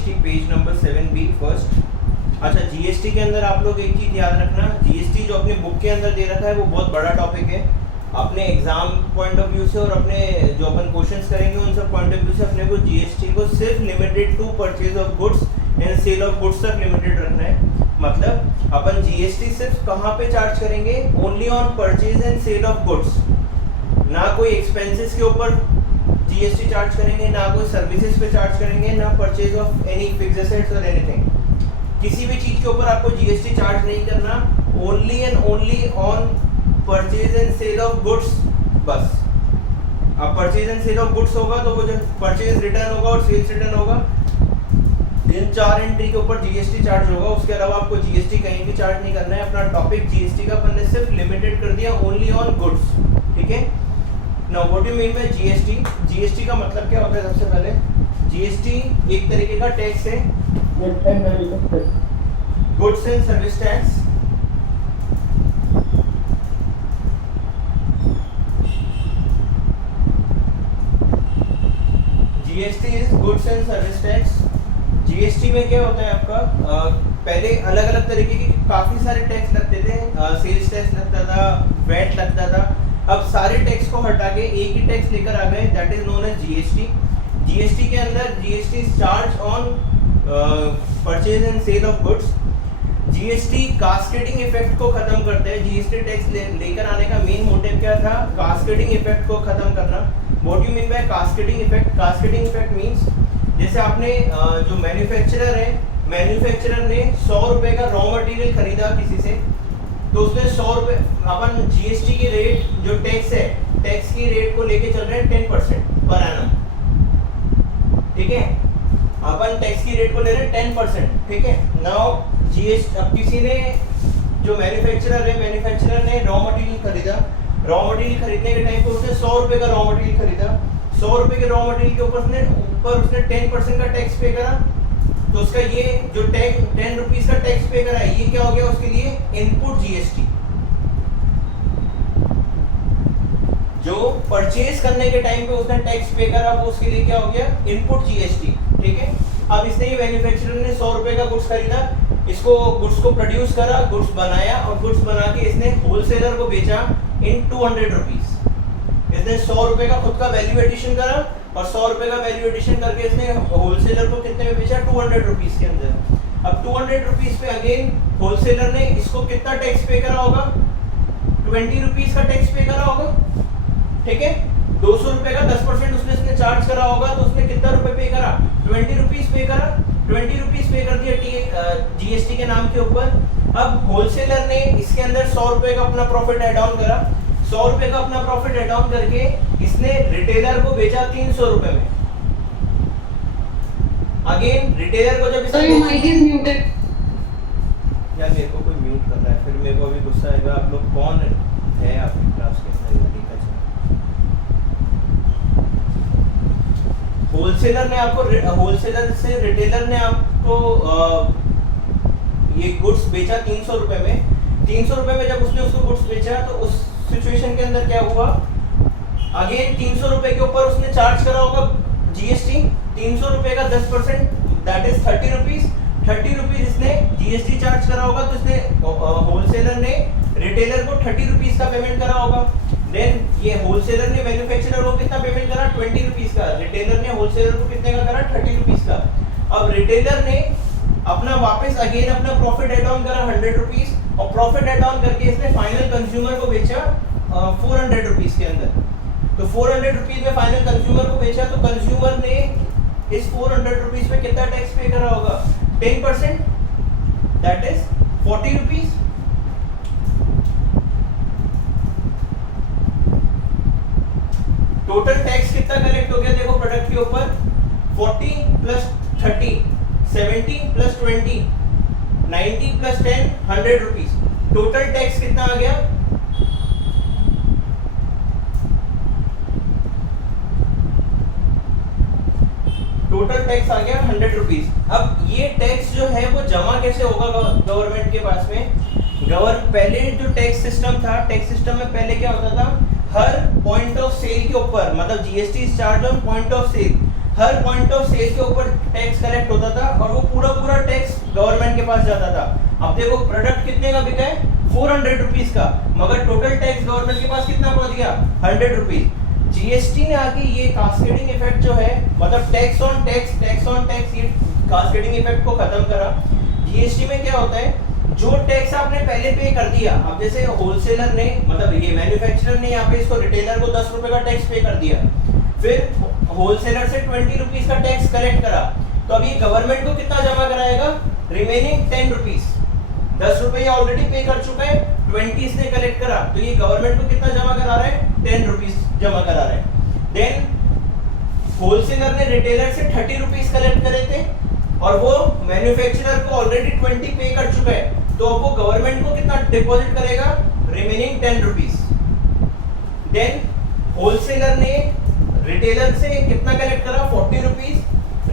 GST page number 7B first. अच्छा, GST के अंदर आप लोग एक चीज याद रखना, जीएसटी जो अपने बुक के अंदर दे रखा है वो बहुत बड़ा टॉपिक है। अपने एग्जाम पॉइंट ऑफ व्यू से और अपने जो अपन क्वेश्चंस करेंगे उन सब पॉइंट ऑफ व्यू से अपने को जीएसटी को सिर्फ limited to purchase of goods and sale of goods तक लिमिटेड रखना है। मतलब अपन जीएसटी सिर्फ कहाँ पे चार्ज करेंगे, only on purchase and sale of goods, ना कोई एक्सपेंसेस के ऊपर जीएसटी चार्ज करेंगे, ना कोई सर्विसेज पे चार्ज करेंगे, ना purchase of any fixed assets और एनीथिंग। किसी भी चीज के ऊपर आपको जीएसटी चार्ज नहीं करना, only and only on purchase and sale of goods बस। अब purchase and sale of goods होगा तो वो जो परचेज रिटर्न होगा और सेल्स रिटर्न होगा, इन 4 एंट्री के ऊपर जीएसटी चार्ज होगा। उसके अलावा आपको जीएसटी कहीं भी चार्ज नहीं करना है। अपना टॉपिक जीएसटी का अपन ने सिर्फ लिमिटेड कर दिया ओनली ऑन गुड्स, ठीक है। Now what do you mean by GST? GST का मतलब क्या होता है? सबसे पहले जीएसटी एक तरीके का टैक्स है, goods and service tax. GST is goods and service tax. GST में क्या होता है आपका, पहले अलग अलग तरीके के काफी सारे टैक्स लगते थे, सेल्स टैक्स लगता था, वैट लगता था। अब सारे टैक्स को हटा के एक ही टैक्स लेकर आ गए, that is known as GST. GST के अंदर GST is charge on purchase and sale of goods. GST cascading effect को खत्म करता है। जीएसटी टैक्स लेकर आने का मेन मोटिव क्या था? कास्केडिंग इफेक्ट को खत्म करना। What you mean by cascading effect? Cascading effect means जैसे आपने जो मैन्युफैक्चरर है, मैन्युफैक्चरर ने 100 रुपए का रॉ मटेरियल खरीदा किसी से, तो उसने 100 रुपए, अपन जीएसटी की रेट जो टैक्स है, टैक्स की रेट को लेके चल रहे हैं 10% पर एनम, ठीक है। अपन टैक्स की रेट को ले रहे हैं 10%, ठीक है। नाउ जीएसटी, अब किसी ने जो मैन्युफैक्चरर है, मैन्युफैक्चरर ने रॉ मटेरियल खरीदा, रॉ मटेरियल खरीदने के टाइम पे उसने 100 रुपए का रॉ मटेरियल खरीदा। 100 रुपए के रॉ मटेरियल के ऊपर उसने 10% का टैक्स पे करा, तो उसका ये जो 10 रुपीज का टैक्स पे करा है, ये क्या हो गया उसके लिए? Input GST. जो परचेज करने के टाइम पे उसने टैक्स पे करा, वो उसके लिए क्या हो गया? इनपुट जीएसटी, ठीक है। अब इसने ही मैन्युफैक्चरर ने 100 रुपए का गुड्स खरीदा, इसको गुड्स को प्रोड्यूस करा, गुड्स बनाया और गुड्स बना के इसने होलसेलर को बेचा इन 200 रुपीज। इसने 100 रुपए का खुद का वैल्यू एडिशन करा और 100 रुपए का वैल्यू एडिशन करके इसने होलसेलर को कितने में बेचा? 200 रुपीज के अंदर। अब 200 रुपीज पे अगेन होलसेलर ने इसको कितना टैक्स पे करा होगा? 20 रुपीज का टैक्स पे करा होगा, ठीक है। 200 रुपए का 10% उसने चार्ज करा होगा, तो उसने कितना रुपए पे करा? 20 रुपीज पे करा। 20 रुपीज पे कर दिया जीएसटी के नाम के ऊपर। अब होलसेलर ने इसके अंदर 100 रुपए का अपना प्रॉफिट ऐड ऑन करा। 100 रुपए का अपना प्रॉफिट ऐड ऑन करके इसने रिटेलर को बेचा 300 रुपए में। अगेन रिटेलर को जब इसने यार मेरे को कोई म्यूट कर रहा है, फिर मेरे को अभी गुस्सा आएगा। आप लोग कौन है आपकी क्लास के अंदर? होलसेलर ने आपको, होलसेलर से रिटेलर ने आपको ये गुड्स बेचा 300 रुपए में। 300 रुपए में जब उसने उसको गुड्स बेचा, तो उस सिचुएशन के अंदर क्या हुआ? अगेन 300 रुपए के ऊपर उसने चार्ज करा होगा जीएसटी। 300 रुपए का 10% दैट इज 30 रुपीज। 30 रुपीज इसने जीएसटी चार्ज करा होगा, तो इसने होलसेलर ने रिटेलर को 30 रुपीज का पेमेंट करा होगा। देन ये होलसेलर ने मैन्युफैक्चरर को कितना पेमेंट करा? 20 रुपीज का। रिटेलर ने होलसेलर को कितने का करा? 30 रुपीज का। अब रिटेलर ने अपना वापस अगेन अपना प्रॉफिट ऐड ऑन करा 100 रुपीज, और प्रॉफिट ऐड ऑन करके इसने फाइनल कंज्यूमर को बेचा 400 रुपीज के अंदर। तो 400 रुपीज में फाइनल कंज्यूमर को बेचा, तो कंज्यूमर ने इस 400 रुपीज में कितना टैक्स पे करा होगा? 10%, that is 40 rupees. Total tax कितना कलेक्ट हो गया? देखो प्रोडक्ट के ऊपर 40 plus 30 70 plus 20 90 plus 10 100 rupees. Total tax कितना आ गया? टोटल टैक्स आ गया 100 रुपीज। अब ये टैक्स जो है वो जमा कैसे होगा गवर्नमेंट के पास में? पहले जो टैक्स सिस्टम था, टैक्स सिस्टम में पहले क्या होता था? हर पॉइंट ऑफ सेल के ऊपर, मतलब GST charge on point of sale, हर पॉइंट ऑफ सेल के ऊपर टैक्स कलेक्ट होता था और वो पूरा पूरा टैक्स गवर्नमेंट के पास जाता था। अब देखो प्रोडक्ट कितने का बिका है, 400 रुपीज का, मगर टोटल टैक्स गवर्नमेंट के पास कितना पहुंच गया, 100 रुपीज। जीएसटी ने आके ये कास्केडिंग इफेक्ट जो है, मतलब टैक्स ऑन टैक्स ये कास्केडिंग इफेक्ट को खत्म करा। जीएसटी में क्या होता है, जो टैक्स आपने पहले पे कर दिया, अब जैसे होलसेलर ने, मतलब ये मैन्युफैक्चरर ने यहाँ पे इसको रिटेलर को 10 रुपए का टैक्स पे कर दिया, फिर होलसेलर से 20 रुपीज का टैक्स कलेक्ट करा, तो अभी गवर्नमेंट को कितना जमा कराएगा, रिमेनिंग 10 रुपीज। 10 रुपए ऑलरेडी पे कर चुका है, 20 इसने कलेक्ट करा, तो ये गवर्नमेंट को कितना जमा करा रहा है, 10 रुपीज जमा करा रहा है। देन होलसेलर ने रिटेलर से 30 रुपीज कलेक्ट करे थे और वो मैन्युफैक्चरर को ऑलरेडी 20 पे कर चुका है, तो अब वो गवर्नमेंट को कितना डिपॉजिट करेगा, रिमेनिंग 10 रुपीज। देन होलसेलर ने रिटेलर से कितना कलेक्ट करा, 40 रुपीज,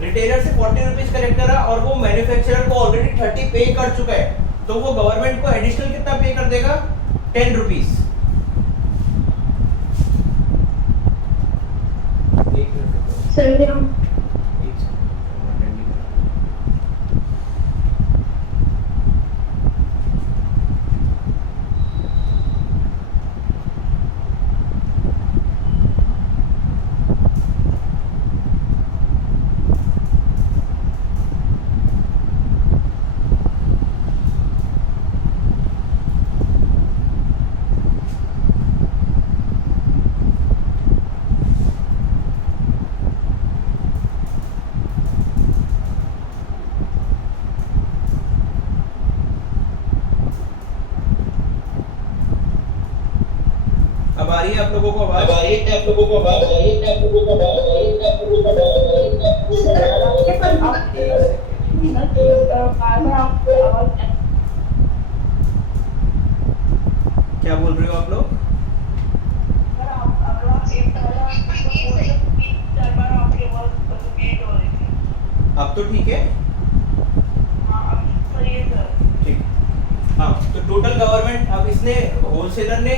रिटेलर से 40 रुपीज कलेक्ट करा और वो मैन्युफैक्चरर को ऑलरेडी 30 पे कर चुका है, तो वो गवर्नमेंट को एडिशनल कितना पे कर देगा, 10 रुपीज। अब आ रही है आप लोगों को आवाज, क्या बोल रहे हो आप लोग? अब तो ठीक है, ठीक। हाँ, तो टोटल गवर्नमेंट, अब इसने होलसेलर ने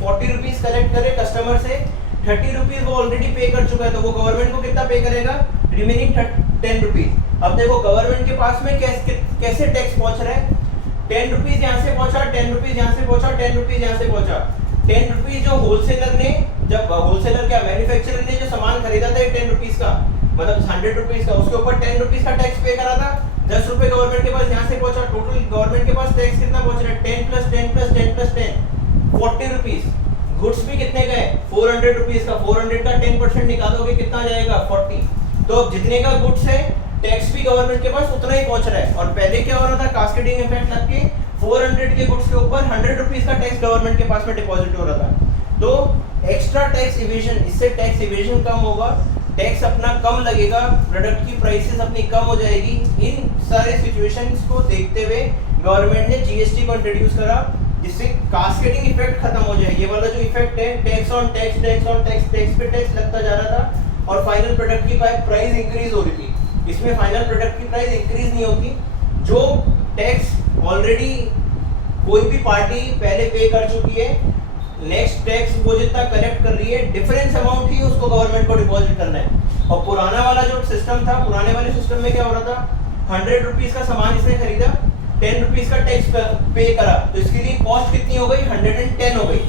40 रुपीज कलेक्ट करे कस्टमर से, 30 रुपीज वो ऑलरेडी पे कर चुका है, तो वो गवर्नमेंट को कितना पे करेगा, रिमेनिंग 10 रुपीज। अब देखो गवर्नमेंट के पास में कैसे टैक्स पहुंच रहा है, 10 रुपीज यहाँ से पहुंचा, 10 रुपीज यहाँ से पहुंचा, 10 रुपीज यहाँ से पहुंचा। 10 रुपीज जो होलसेलर ने, जब होलसेलर क्या मैन्युफैक्चरर ने जो सामान खरीदा था 10 रुपीज का, मतलब 100 रुपीज का, उसके ऊपर 10 रुपीज का टैक्स पे करा था, 10 रुपए गवर्नमेंट के पास यहाँ से पहुंचा, टोटल गवर्नमेंट के पास टैक्स कितना पहुंच रहा है, 10 plus 10 plus 10 plus 10, 40 rupees. Goods भी कितने का है, 400 रुपीज का, 400 का 10% निकालोगे कितना जाएगा, 40। तो अब जितने का गुड्स है, टैक्स भी गवर्नमेंट के पास उतना ही पहुंच रहा है। और पहले क्या हो रहा था, कास्केडिंग इफेक्ट लग के 400 के गुड्स के ऊपर 100 रुपीज का टैक्स गवर्नमेंट के पास में डिपॉजिट हो रहा था। तो एक्स्ट्रा टैक्स इवेजन, इससे टैक्स इवेजन कम होगा, टैक्स अपना कम लगेगा, प्रोडक्ट की प्राइसेस अपनी कम हो जाएगी। इन सारे सिचुएशंस को देखते हुए गवर्नमेंट ने जीएसटी को इंट्रोड्यूस करा, जिससे कास्केडिंग इफेक्ट खत्म हो जाए। ये वाला जो इफेक्ट है, tax on tax, tax on tax, tax पे टैक्स लगता जा रहा था और फाइनल प्रोडक्ट की प्राइस इंक्रीज हो रही थी। इसमें फाइनल प्रोडक्ट की प्राइस इंक्रीज नहीं होती, जो टैक्स ऑलरेडी कोई भी पार्टी पहले पे कर चुकी है, नेक्स्ट टैक्स वो जितना कलेक्ट कर रही है, डिफरेंस अमाउंट ही उसको गवर्नमेंट को डिपॉजिट करना है। और पुराना वाला जो सिस्टम था, पुराने वाले सिस्टम में क्या हो रहा था, 100 रुपीज का सामान इसने खरीदा, 10 रुपीज का टैक्स पे करा, तो इसके लिए कॉस्ट कितनी हो गई, 110 हो गई।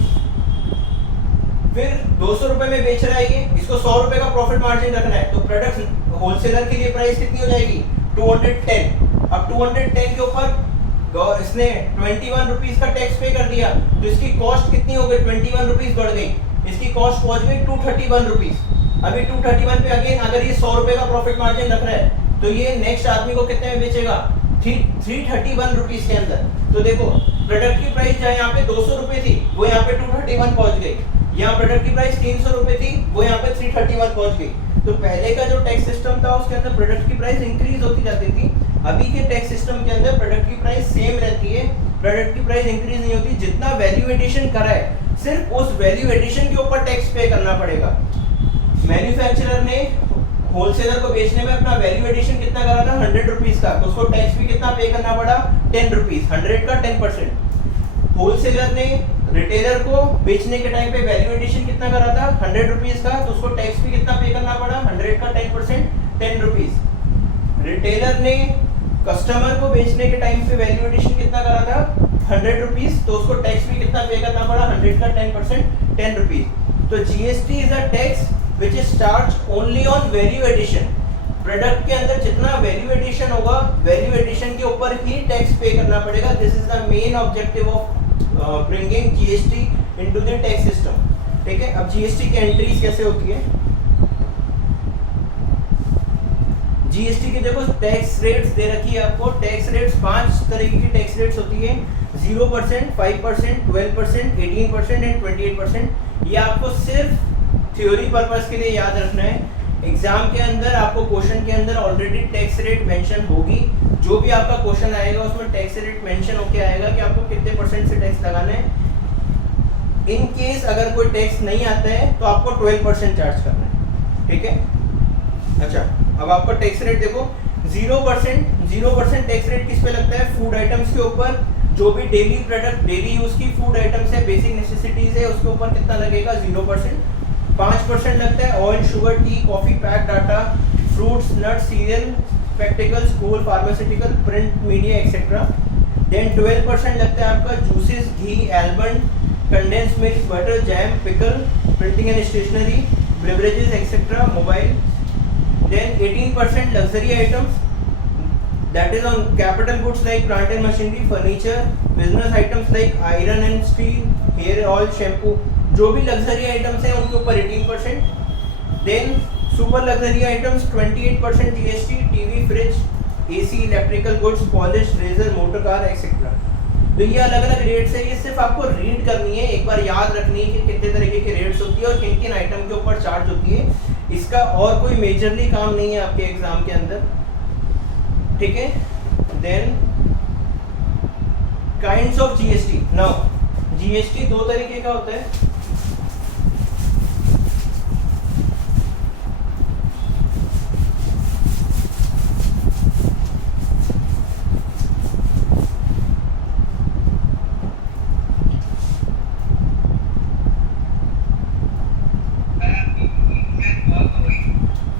फिर 200 रुपए में बेच रहा है ये, इसको 100 रुपए का प्रॉफिट मार्जिन रखना है, तो प्रोडक्ट होलसेलर के लिए प्राइस कितनी हो जाएगी, 210। अब 210 के ऊपर इसने 21 रुपीज का टैक्स पे कर दिया, तो इसकी कॉस्ट कितनी हो गई, 21 रुपीज बढ़ गई, इसकी कॉस्ट पहुंच गई 231 रुपीज। अभी 231 पे अगेन अगर ये 100 रुपए का प्रॉफिट मार्जिन रख रहा है, तो ये नेक्स्ट आदमी को कितने में बेचेगा, 331 रुपीज के अंदर। तो देखो प्रोडक्ट की प्राइस जहाँ यहाँ पे 200 रुपए थी, वो यहाँ पे 231 पहुंच गई, यहाँ प्रोडक्ट की प्राइस 300 रुपए थी, वो यहाँ पे 331 पहुंच गई। तो पहले का जो टैक्स सिस्टम था उसके अंदर प्रोडक्ट की प्राइस इंक्रीज होती जाती थी, अभी के टैक्स सिस्टम के अंदर प्रोडक्ट की प्राइस सेम रहती है, प्रोडक्ट की प्राइस इंक्रीज नहीं होती। जितना वैल्यू एडिशन करा है, सिर्फ उस वैल्यू एडिशन के ऊपर टैक्स पे करना पड़ेगा। मैन्युफैक्चरर ने होलसेलर को बेचने में अपना वैल्यू एडिशन कितना करा था, 100 रुपीज का, तो उसको टैक्स भी कितना पे करना पड़ा, 10 रुपीज, 100 का 10%। होलसेलर ने रिटेलर को बेचने के टाइम पे वैल्यू एडिशन कितना करा था, 100 रुपीज का, तो उसको टैक्स भी कितना पे करना पड़ा, 100 का 10%। रिटेलर ने कस्टमर को बेचने के टाइम पे वैल्यू एडिशन कितना करा था 100 रुपीज, तो उसको टैक्स भी कितना पे करना पड़ा 100 का 10% 10 रुपीज। तो GST is a tax which is charge only on value addition. Product के अंदर जितना वैल्यू एडिशन होगा वैल्यू एडिशन के ऊपर ही टैक्स पे करना पड़ेगा। This is the main objective of bringing GST into the tax system. ठीक है, अब जीएसटी की एंट्रीज कैसे होती है। जीएसटी की देखो टैक्स रेट्स दे रखी है आपको। टैक्स रेट्स 5 तरीके की टैक्स रेट्स होती है, 0%, 5%, 12%, 18% एंड 28%। ये आपको सिर्फ थ्योरी पर्पस के लिए याद रखना है। एग्जाम के अंदर आपको क्वेश्चन के अंदर ऑलरेडी टैक्स रेट मेंशन होगी। जो भी आपका क्वेश्चन आएगा उसमें टैक्स रेट मेंशन होके आएगा कि आपको कितने % से टैक्स लगाना है। इन केस अगर कोई टैक्स नहीं आता है तो आपको 12% चार्ज करना है। ठीक है, अच्छा अब आपका टैक्स रेट देखो 0% टैक्स रेट किस पे लगता है, फूड आइटम्स के ऊपर। जो भी डेली प्रोडक्ट डेली यूज की फूड आइटम्स है, बेसिक नेसेसिटीज है, उसके ऊपर कितना लगेगा 0%। 5% लगता है oil, sugar, tea, coffee, pack data, fruits, nuts, cereal, spectacles, coal, pharmaceutical, print media etcetera. Then 12% लगता है आपका जूसेस, घी, almond, condensed milk, butter, jam, pickle, printing and stationery, beverages etcetera, mobile. Then 18% luxury items, that is on capital goods like plant and machinery, furniture, business items like iron and steel, hair oil, shampoo, जो भी luxury items हैं उनके ऊपर 18%। Then super luxury items 28% GST, TV, fridge, AC, electrical goods, polished razor, motor car, etc. तो ये अलग अलग rates है। ये सिर्फ आपको रीड करनी है, एक बार याद रखनी है कि कितने तरीके की रेट्स होती है और किन किन आइटम के ऊपर चार्ज होती है। इसका और कोई मेजरली काम नहीं है आपके एग्जाम के अंदर। ठीक है, then kinds of GST. Now GST 2 तरीके का होता है।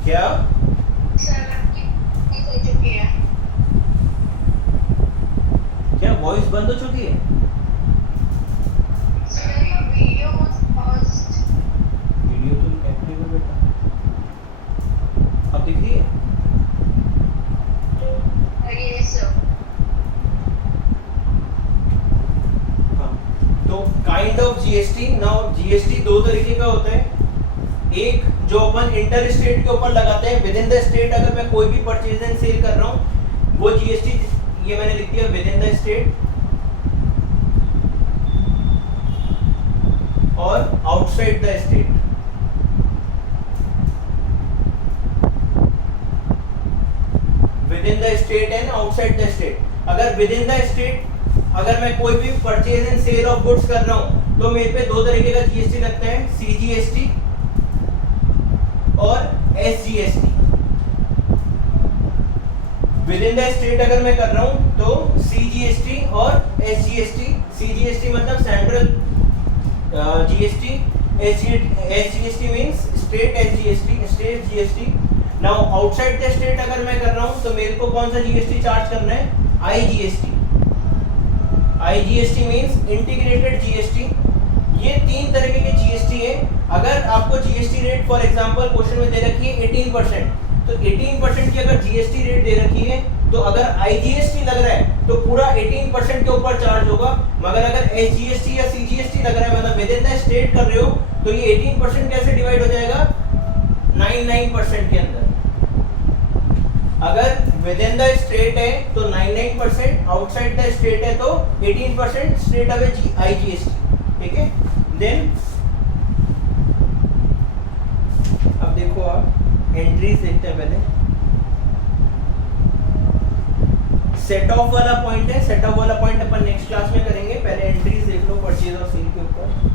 क्या क्या वॉइस बंद हो चुकी है? वीडियो तो एक्टिव है बेटा, अब दिख रही है? हाँ, तो kind of GST. Now GST 2 तरीके का होता है। एक जो अपन इंटर स्टेट के ऊपर लगाते हैं, विद इन द स्टेट अगर मैं कोई भी परचेज एंड सेल कर रहा हूँ वो जीएसटी, ये मैंने लिख दिया विद इन द स्टेट। और outside the state. Within the state and outside the state. अगर विद इन द स्टेट अगर मैं कोई भी purchase and sale of goods कर रहा हूँ तो मेरे पे 2 तरीके का जीएसटी लगता है, सीजीएसटी और SGST. With in the state अगर मैं कर रहा हूं तो सीजीएसटी और एसजीएसटी। सीजीएसटी मतलब central GST, SGST means state SGST, state GST. Now outside the state अगर मैं कर रहा हूं तो मेरे को कौन सा जीएसटी चार्ज करना है, IGST. IGST means integrated GST. ये 3 तरीके के जीएसटी है। अगर आपको GST rate for example question में दे रखी है 18%, तो 18% की अगर जीएसटी रेट दे रखी है तो अगर आईजीएसटी लग रहा है तो पूरा 18% के ऊपर चार्ज होगा। मगर अगर एसजीएसटी या सीजीएसटी लग रहा है मतलब विद इन द स्टेट कर रहे हो तो ये 18% कैसे डिवाइड हो जाएगा, 99% के अंदर। अगर विद इन द स्टेट है तो 99%, आउटसाइड द स्टेट है तो 18% स्ट्रेट अवे आईजीएसटी। ठीक है, देन अब देखो आप एंट्रीज देखते हैं। पहले सेट ऑफ वाला पॉइंट है, सेट ऑफ वाला पॉइंट अपन नेक्स्ट क्लास में करेंगे। पहले एंट्रीज देख लो परचेज और सेल के ऊपर।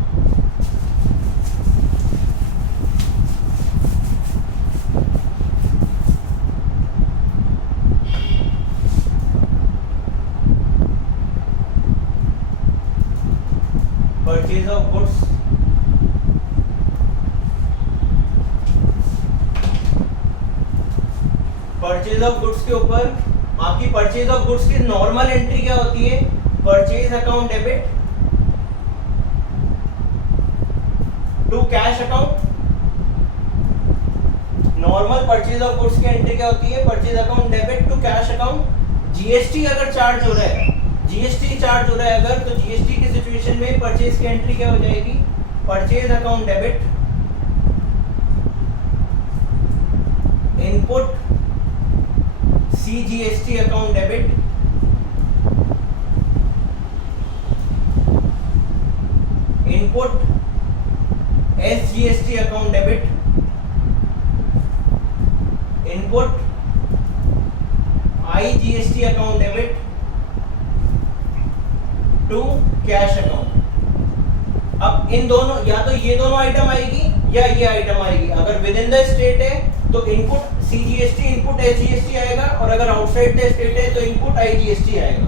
Purchase of goods, purchase of goods के ऊपर आपकी परचेज ऑफ गुड्स की नॉर्मल एंट्री क्या होती है, purchase account debit to cash account. Normal purchase of goods की एंट्री क्या होती है, purchase account debit to cash अकाउंट। जीएसटी अगर चार्ज हो रहा है, जीएसटी चार्ज हो रहा है अगर, तो जीएसटी की सिचुएशन में परचेज की एंट्री क्या हो जाएगी, purchase account debit input CGST account debit input SGST account debit input IGST account debit to cash account. अब इन दोनों, या तो ये दोनों आइटम आएगी या ये आइटम आएगी। अगर विद इन द स्टेट है तो इनपुट सीजीएसटी इनपुट एसजीएसटी आएगा, और अगर आउटसाइड द स्टेट है तो इनपुट आईजीएसटी आएगा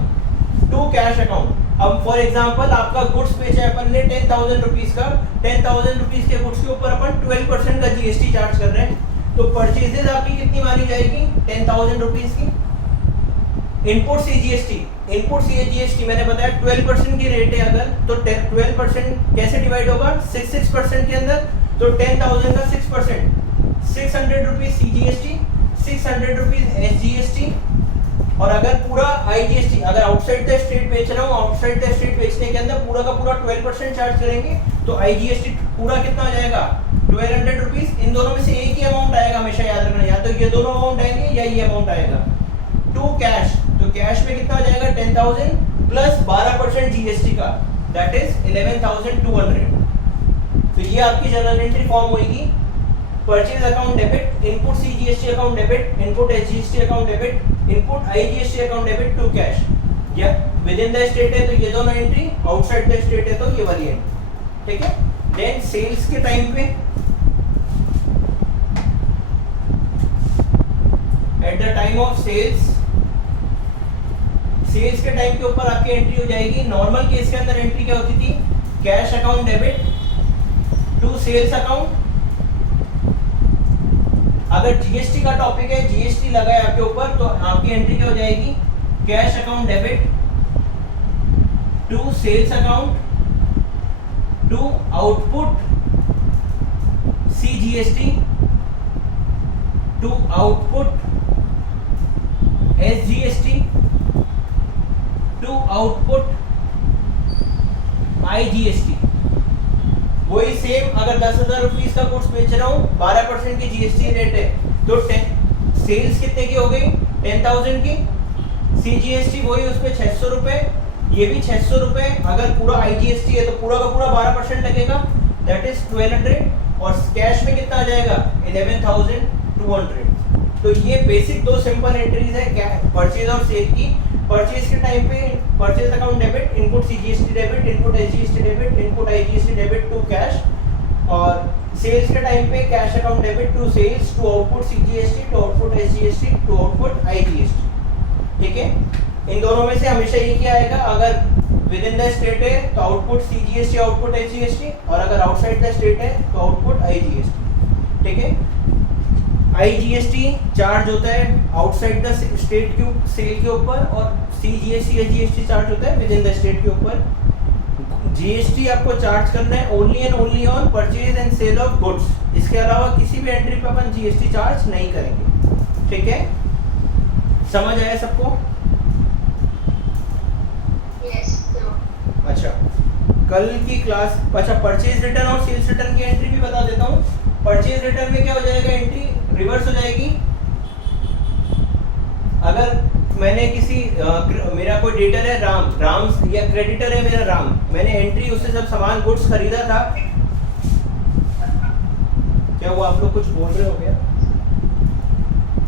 टू कैश अकाउंट। अब फॉर एग्जांपल आपका गुड्स बेचा है अपन ने 10,000 रुपीस का, 10,000 रुपीस के गुड्स के ऊपर अपन 12% का जीएसटी चार्ज कर रहे हैं, तो परचेजेज आपकी कितनी मानी जाएगी, 10,000 रुपीस की। इनपुट सीजीएसटी, इनपुट सीजीएसटी मैंने बताया 12% की रेट है अगर, तो 12% कैसे डिवाइड होगा, 6% के अंदर, तो 10,000 का 6%, 600 रुपीज सीजीएसटी, 600 रुपीज एसजीएसटी। और अगर पूरा आईजीएसटी, अगर आउटसाइड द स्टेट बेच रहा हूँ, आउटसाइड द स्टेट बेचने के अंदर पूरा का पूरा 12% चार्ज करेंगे, तो आईजीएसटी पूरा कितना हो जाएगा, 1200 रुपीज। इन दोनों में से एक ही अमाउंट आएगा, हमेशा याद रखना, या तो ये दोनों अमाउंट आएंगे या ये अमाउंट आएगा। टू कैश, तो कैश में कितना हो जाएगा, 10,000 प्लस 12% जीएसटी का, दैट इज 11,200। तो ये आपकी जर्नल एंट्री फॉर्म होगी, purchase account debit input CGST account debit input SGST account debit input IGST account debit to cash. या विद इन द स्टेट है तो ये दोनों एंट्री, आउटसाइड द स्टेट है तो ये वाली एंट्री, ठीक है। देन सेल्स के टाइम पे, at the time of sales, sales के टाइम के ऊपर आपकी एंट्री हो जाएगी। नॉर्मल केस के अंदर एंट्री क्या होती थी, cash account debit to sales account. अगर जीएसटी का टॉपिक है, जीएसटी लगा है आपके ऊपर, तो आपकी एंट्री क्या हो जाएगी, cash account debit to sales account to output CGST to output SGST to output IGST. वही सेम, अगर 10,000 रुपीज का गुड्स बेच रहा हूँ, 12% की जीएसटी रेट है, तो सेल्स कितने की हो गई, 10,000 की। सीजीएसटी वही, उस पे 600 रुपए, ये भी 600 रुपए। अगर पूरा आईजीएसटी है तो पूरा का पूरा 12% लगेगा, दैट इज 1200। और कैश में कितना आ जाएगा, 11,200। तो ये बेसिक दो सिंपल एंट्रीज है परचेज और सेल की। परचेज के टाइम पे purchase account debit input CGST debit input SGST debit input IGST debit to cash, और सेल्स के टाइम पे cash account debit to sales to output CGST to output SGST to output IGST, ठीक है। इन दोनों में से हमेशा एक ही आएगा, अगर विद इन द स्टेट है तो आउटपुट सीजीएसटी आउटपुट एसजीएसटी, और अगर आउटसाइड द स्टेट है तो आउटपुट आईजीएसटी, ठीक है। आईजीएसटी चार्ज होता है आउटसाइड द स्टेट के सेल के ऊपर, और सीजीएसटी एसजीएसटी चार्ज होता है विद इन द स्टेट के ऊपर। जीएसटी आपको चार्ज करना है only and only on purchase and sale of goods, इसके अलावा किसी भी एंट्री पे अपन जीएसटी चार्ज नहीं करेंगे, ठीक है। समझ आया सबको? Yes sir. अच्छा, कल की क्लास, अच्छा परचेज रिटर्न और सेल्स रिटर्न की एंट्री भी बता देता हूँ। परचेज रिटर्न में क्या हो जाएगा, एंट्री रिवर्स हो जाएगी। अगर मैंने किसी मेरा कोई डेटर है राम या क्रेडिटर है मेरा राम, मैंने एंट्री उससे सब सामान गुड्स खरीदा था। क्या वो आप लोग कुछ बोल रहे हो क्या?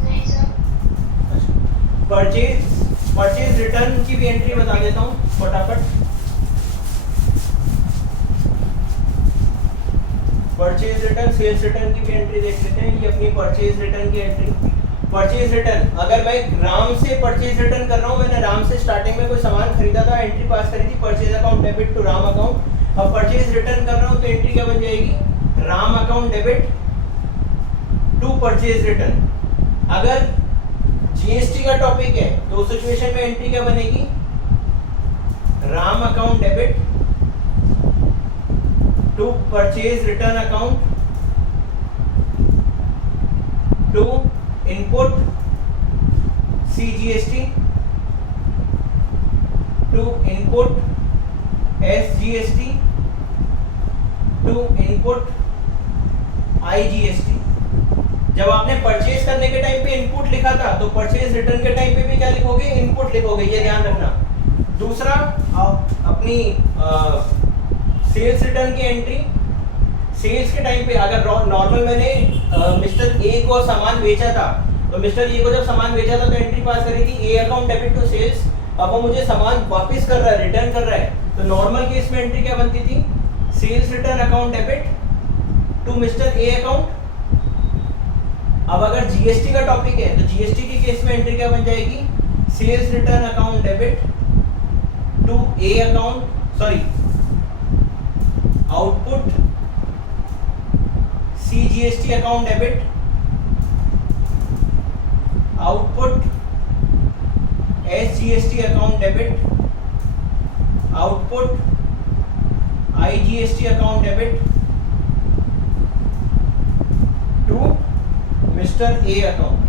नहीं सर। अच्छा, परचेज रिटर्न की भी एंट्री बता देता हूँ फटाफट। परचेज रिटर्न सेल्स रिटर्न की भी एंट्री देख लेते हैं। ये अपनी परचेज रिटर्न की एंट्री। परचेज रिटर्न, अगर मैं राम से परचेज रिटर्न कर रहा हूँ, मैंने राम से स्टार्टिंग में कोई सामान खरीदा था, एंट्री पास करी थी purchase account debit to Ram account. अब परचेज रिटर्न कर रहा हूँ तो एंट्री क्या बन जाएगी, Ram account debit to purchase return. अगर जीएसटी का टॉपिक है तो उस सिचुएशन में एंट्री क्या बनेगी, Ram account debit to purchase return account to input CGST to input SGST to input IGST। जब आपने परचेज करने के टाइम पे इनपुट लिखा था तो परचेज रिटर्न के टाइम पे भी क्या लिखोगे, इनपुट लिखोगे, ये ध्यान रखना। दूसरा, आप अपनी सेल्स रिटर्न की एंट्री, सेल्स के टाइम पे अगर नॉर्मल मैंने मिस्टर ए को सामान बेचा था तो मिस्टर ए को जब सामान बेचा था तो एंट्री पास करी थी A account debit to sales. अब वो मुझे सामान वापस कर रहा है, रिटर्न कर रहा है, तो नॉर्मल केस में एंट्री क्या बनती थी, sales return account debit to mister A account. अब अगर जीएसटी का टॉपिक है तो जीएसटी के केस में एंट्री क्या बन जाएगी, sales return account debit to A account, sorry output CGST account debit, output SGST account debit, output IGST account debit to mister A account.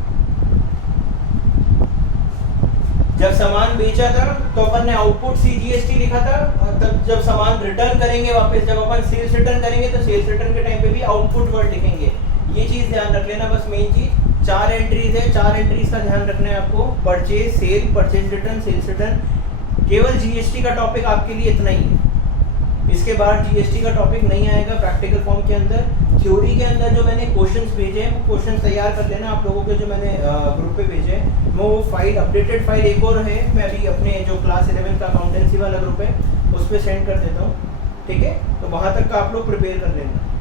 जब सामान बेचा था तो अपन ने आउटपुट CGST लिखा था, और तब जब सामान रिटर्न करेंगे वापस, जब अपन सेल्स रिटर्न करेंगे तो सेल्स रिटर्न के टाइम पे भी आउटपुट वर्ड लिखेंगे। ये चीज ध्यान रख लेना, बस मेन चीज। 4 एंट्रीज है, 4 एंट्रीज का ध्यान रखना है आपको, purchase, sale, purchase return, sales return. केवल जीएसटी का टॉपिक आपके लिए इतना ही है, इसके बाद जीएसटी का टॉपिक नहीं आएगा प्रैक्टिकल फॉर्म के अंदर। थ्योरी के अंदर जो मैंने क्वेश्चंस भेजे हैं वो क्वेश्चंस तैयार कर लेना आप लोगों के, जो मैंने ग्रुप पे भेजे हैं वो फाइल, अपडेटेड फाइल एक और है, मैं अभी अपने जो क्लास 11 का अकाउंटेंसी वाला ग्रुप है उस पर सेंड कर देता हूँ, ठीक है। तो वहाँ तक का आप लोग प्रिपेयर कर लेना।